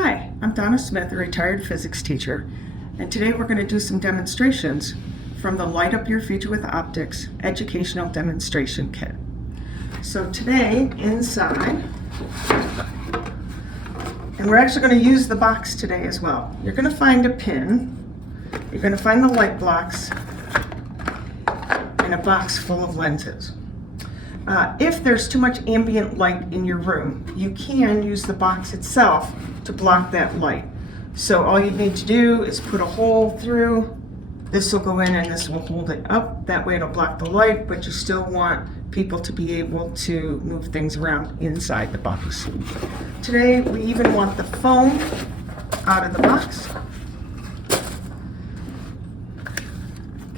Hi, I'm Donna Smith, a retired physics teacher, and today we're going to do some demonstrations from the Light Up Your Future with Optics Educational Demonstration Kit. So today, inside, and we're actually going to use the box today as well. You're going to find a pin, you're going to find the light blocks, and a box full of lenses. If there's too much ambient light in your room, you can use the box itself to block that light. So all you need to do is put a hole through. This will go in and this will hold it up. That way it'll block the light, but you still want people to be able to move things around inside the box. Today we even want the foam out of the box.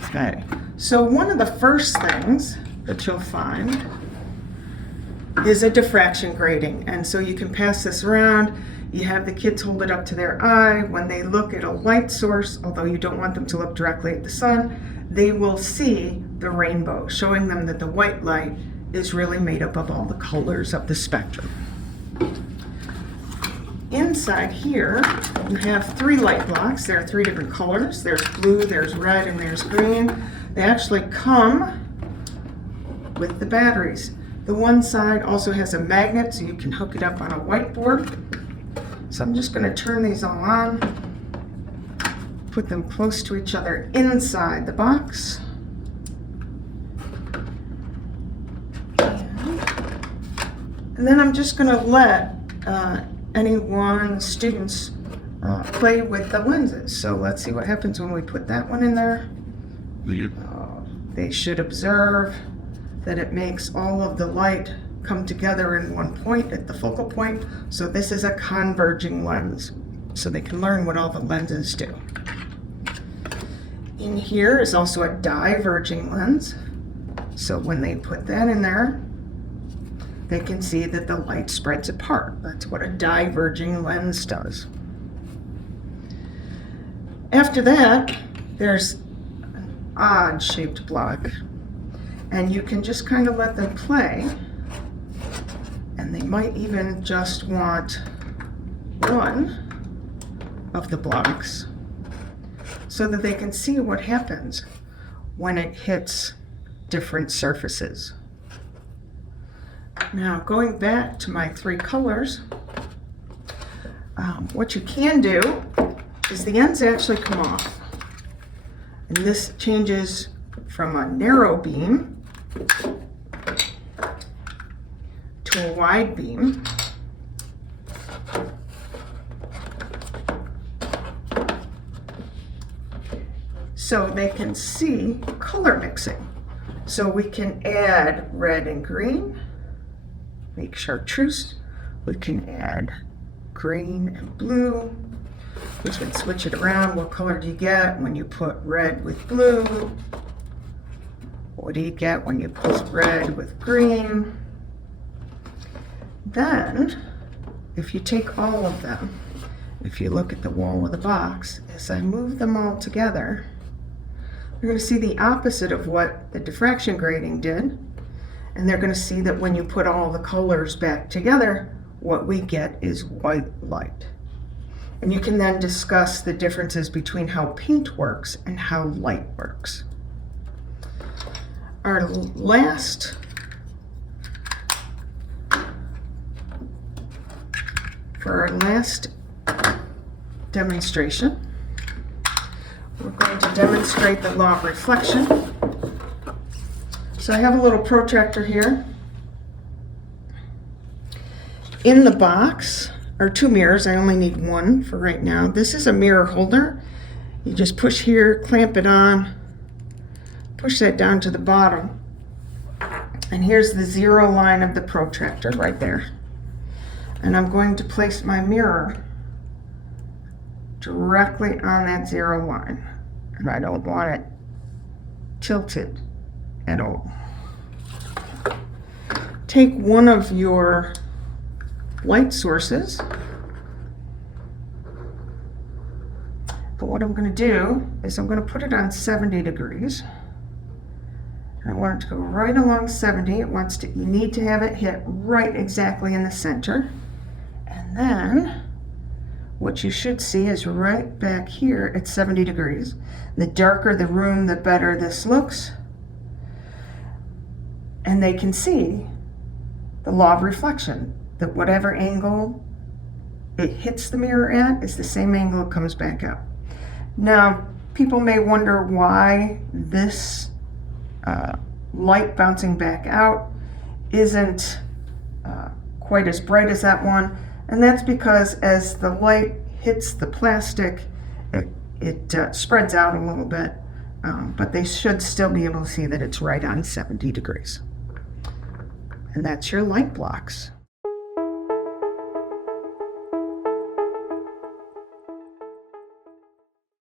Okay, so one of the first things that you'll find is a diffraction grating, and so you can pass this around. You have the kids hold it up to their eye. When they look at a light source, although you don't want them to look directly at the sun, they will see the rainbow, showing them that the white light is really made up of all the colors of the spectrum. Inside here you have 3 light blocks. There are 3 different colors. There's blue, there's red, and there's green. They actually come with the batteries. The one side also has a magnet, so you can hook it up on a whiteboard. So I'm just going to turn these all on, put them close to each other inside the box. And then I'm just going to let students play with the lenses. So let's see what happens when we put that one in there. They should observe that it makes all of the light come together in one point at the focal point. So this is a converging lens, so they can learn what all the lenses do. In here is also a diverging lens. So when they put that in there, they can see that the light spreads apart. That's what a diverging lens does. After that, there's an odd shaped block. And you can just kind of let them play, and they might even just want one of the blocks so that they can see what happens when it hits different surfaces. Now, going back to my 3 colors, what you can do is the ends actually come off, and this changes from a narrow beam to a wide beam. So they can see color mixing. So we can add red and green, make chartreuse. We can add green and blue. We can switch it around. What color do you get when you put red with blue? What do you get when you put red with green? Then, if you take all of them, if you look at the wall of the box, as I move them all together, you're going to see the opposite of what the diffraction grating did. And they're going to see that when you put all the colors back together, what we get is white light. And you can then discuss the differences between how paint works and how light works. For our last demonstration, we're going to demonstrate the law of reflection. So I have a little protractor here. In the box are 2 mirrors. I only need 1 for right now. This is a mirror holder. You just push here, clamp it on, push that down to the bottom, and here's the 0 line of the protractor right there. And I'm going to place my mirror directly on that 0 line, and I don't want it tilted at all. Take one of your light sources, but what I'm going to do is I'm going to put it on 70 degrees. I want it to go right along 70. You need to have it hit right exactly in the center. And then what you should see is right back here at 70 degrees. The darker the room, the better this looks. And they can see the law of reflection, that whatever angle it hits the mirror at is the same angle it comes back up. Now, people may wonder why this light bouncing back out isn't quite as bright as that one, and that's because as the light hits the plastic, it spreads out a little bit, but they should still be able to see that it's right on 70 degrees. And that's your light blocks.